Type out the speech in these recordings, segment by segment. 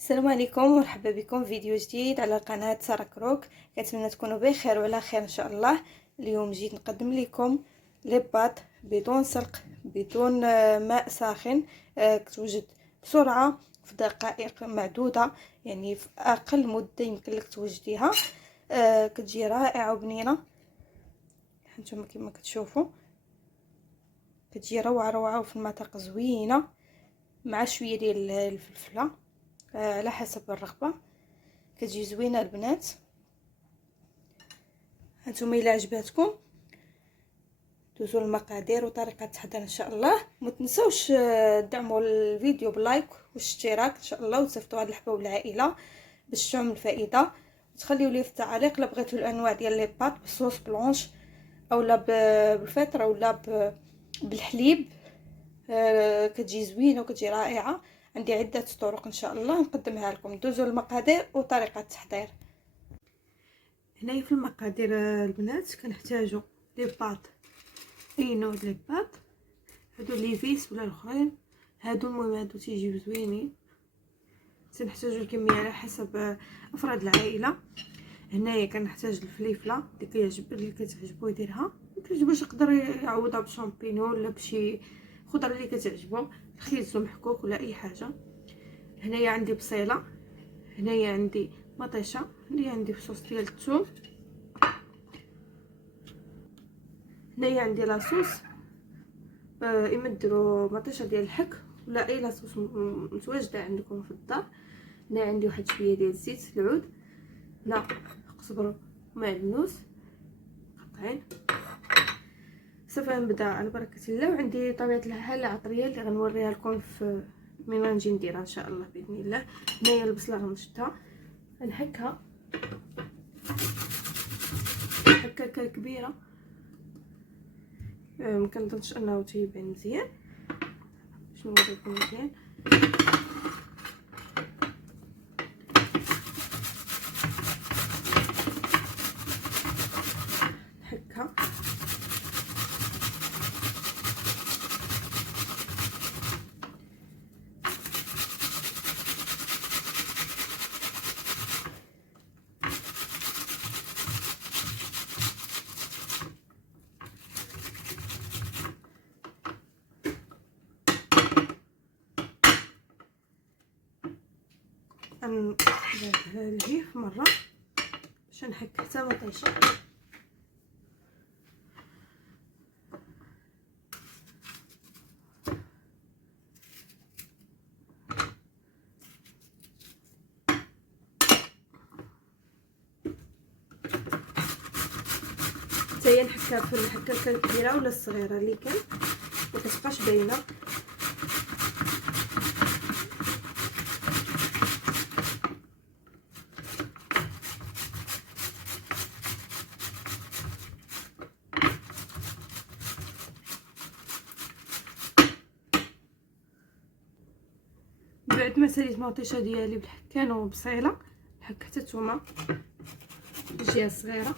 السلام عليكم ومرحبا بكم في فيديو جديد على قناة سارة كروك. كنتمنى تكونوا بخير وعلى خير ان شاء الله. اليوم جيت نقدم لكم لي بات بدون سلق، بدون ماء ساخن. كتوجد بسرعه في دقائق معدوده، يعني في اقل مده يمكن لك توجديها. كتجي رائعه وبنينه، هانتوما كما كتشوفوا كتجي روعه روعه، وفي المذاق زوينه مع شويه ديال الفلفله على حسب الرغبه. كتجي زوينه البنات. هانتوما الا عجباتكم دوزوا المقادير وطريقه التحضير ان شاء الله. ما تنسوش دعموا الفيديو بلايك والاشتراك ان شاء الله، وتصيفطوا هاد الحبه والعائله باش تعم الفائده. وتخليوا لي في التعليق الا بغيتوا الانواع ديال لي بات بالصوص بلونش اولا بالفطره اولا بالحليب. كتجي زوينه وكتجي رائعه. عندي عده طرق ان شاء الله نقدمها لكم. دوزوا المقادير وطريقه التحضير. هنايا في المقادير البنات كنحتاجوا لي بات، اي نوع لي بات، هادو لي فيس ولا الاخرين، هادو المهم هادو تيجيو زوينين. تنحتاجوا الكميه على حسب افراد العائله. هنايا كنحتاج الفليفله اللي كتعجبو يديرها، مكتعجبوش يقدر يعوضها بشامبينيون ولا بشي خضره اللي كتعجبو، الخيزو محكوك ولا اي حاجه. هنايا عندي بصيله، هنايا عندي مطيشه، هنايا عندي بصوص ديال الثوم، هنايا عندي لاصوص. اما ديروا مطيشه ديال الحك ولا اي لاصوص متواجده عندكم في الدار. هنا عندي واحد شويه ديال الزيت العود، هنا قزبر ومعدنوس قطعين. صافي غنبدا على بركه الله. وعندي طبيعه الحال عطريه اللي غنوريها لكم في من غنجي نديرها ان شاء الله باذن الله. هنايا البصله غنشدها نحكها هكاكا كبيره، مكنظنش انه تيبان مزيان باش نوريكم مزيان. نحكها نزيدها لهيه مره باش نحك حتى ما طيش. حتى نحكها في الحكاكه الكبيره ولا الصغيره اللي كان ما كتبقاش باينه. بعد ما ساليت مطيشه ديالي بالحكان وبصيله، نحك حتى الثومه الجهه الصغيره.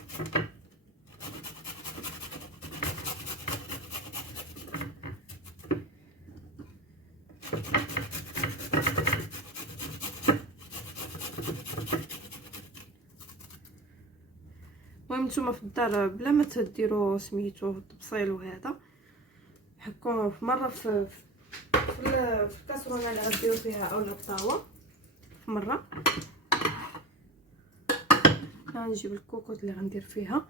المهم نتوما في الدار بلا ما تديروا سميتو البصيل وهذا، حكوه في مره في الكاسرونه اللي غديروا فيها اولا الطاوه في مره. غنجيب الكوكوط اللي غندير فيها،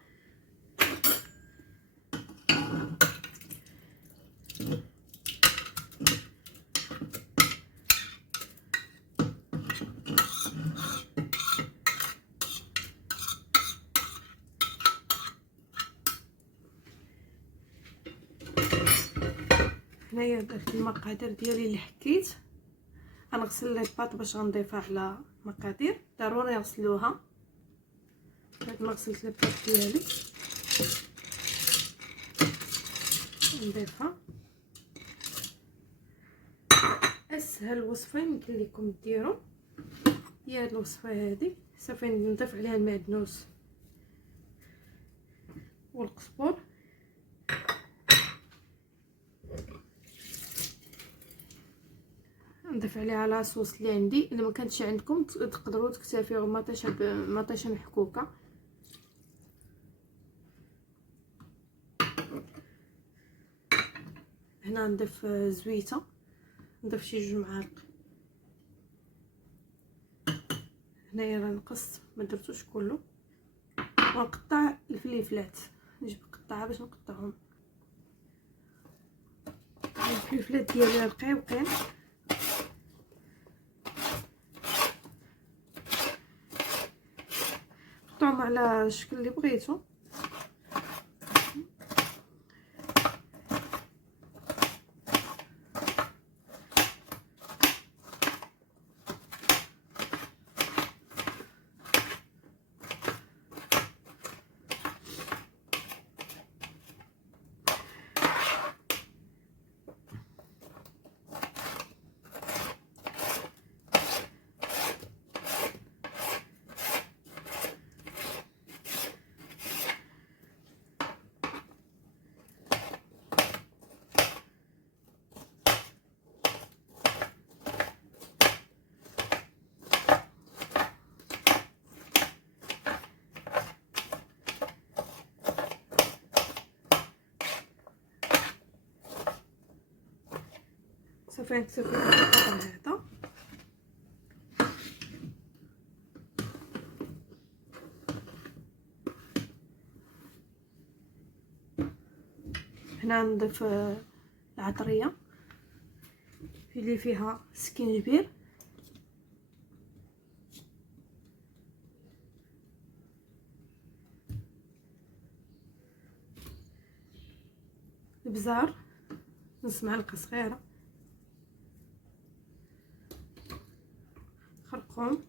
هنايا درت المقادير ديالي اللي حكيت. غنغسل لي بات باش غنضيفها على مقادير ضروري نغسلوها. بعد ما غسلت لي بات ديالي نضيفها. اسهل وصفه يمكن لكم ديروا هي هاد الوصفه هذه. صافي نضيف عليها المعدنوس والقزبر، نضيف عليها لاصوص اللي عندي. الا ما كانتش عندكم تقدروا تكتفيو مطيشه محكوكه. هنا نضيف زويته، نضيف شي 2 معالق. هنايا راه نقص، ما درتوش كله. ونقطع الفليفلات، نجيب قطعه باش نقطعهم. الفليفلات ديالي رقيقين. قطعهم على الشكل اللي بغيتو. صافي نكتفي بالقطع هذا. هنا نضيف العطريه اللي فيها سكينجبير، البزار نص معلقه صغيره، خرقوم،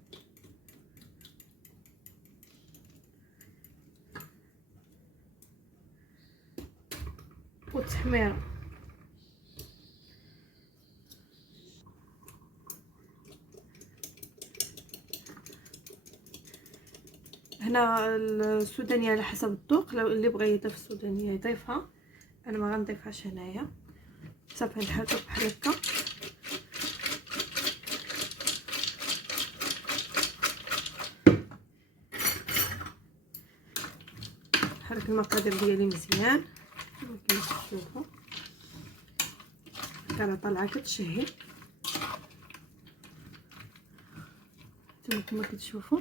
والتحميره. هنا السودانيه على حسب الذوق، لو اللي بغى يضيف السودانيه يضيفها، انا ما غنضيفهاش هنايا. صافي نحركو بحال هكا. نحرك المقادير ديالي مزيان كما كتشوفوا. راه طالعه كتشهي كما كتشوفوا،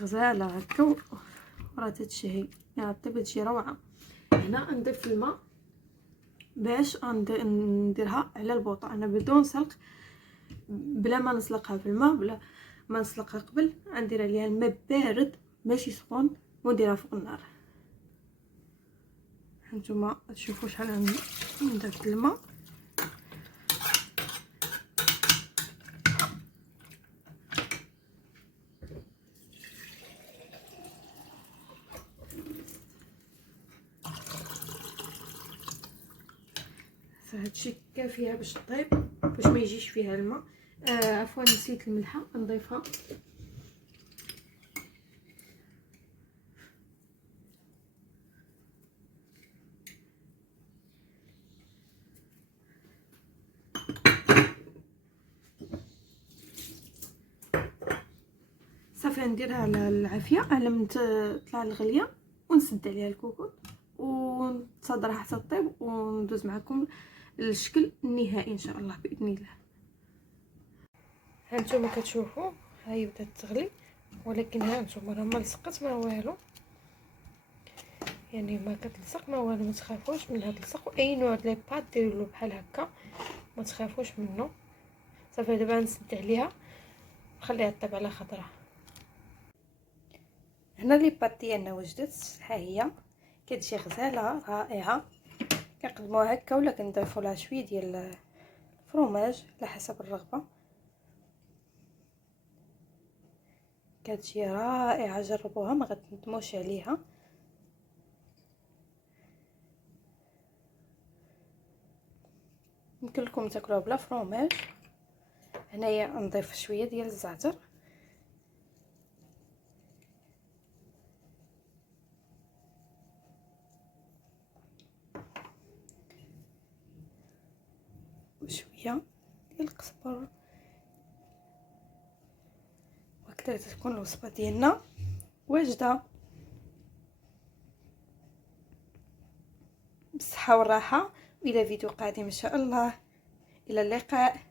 غزاله هكا وراه تتشهي. يا طيب شي روعه. هنا نضيف الماء باش نديرها على البوطه، انا بدون سلق، بلا ما نسلقها في الماء، بلا ما نسلقها قبل. ندير عليها الماء بارد ماشي سخون ونديرها فوق النار. هانتوما تشوفوا شحال درت الماء. فهادشي كافيه باش طيب، باش ما يجيش فيها الماء. عفوا نسيت الملحه نضيفها. صافي نديرها على العافيه على من تطلع الغليه، ونسد عليها الكوكوط ونتصدرها حتى طيب، وندوز معكم الشكل النهائي ان شاء الله باذن الله. هانتوما كتشوفوا هاي بدات تغلي، ولكن هانتوما راه ما لصقت ما والو، يعني ما كتلصق ما والو. ما تخافوش من هاد اللصق، واي نوع ديال بات ديروا له بحال هكا، ما تخافوش منه. صافي دابا نسد عليها نخليها طيب على خضرها. هنا لي بات ديالنا وجدت، ها هي كتجي غزاله رائعه. كنقدموها هكا ولا كنضيفوا لها شويه ديال الفرماج على حسب الرغبه. كتجي رائعه، جربوها ما غتندموش عليها. يمكن لكم تاكلوها بلا فرماج. هنايا نضيف شويه ديال الزعتر، شويه ديال القزبر. وهكذا تكون الوصفه ديالنا واجده بالصحه والراحه. والى فيديو قادم ان شاء الله، الى اللقاء.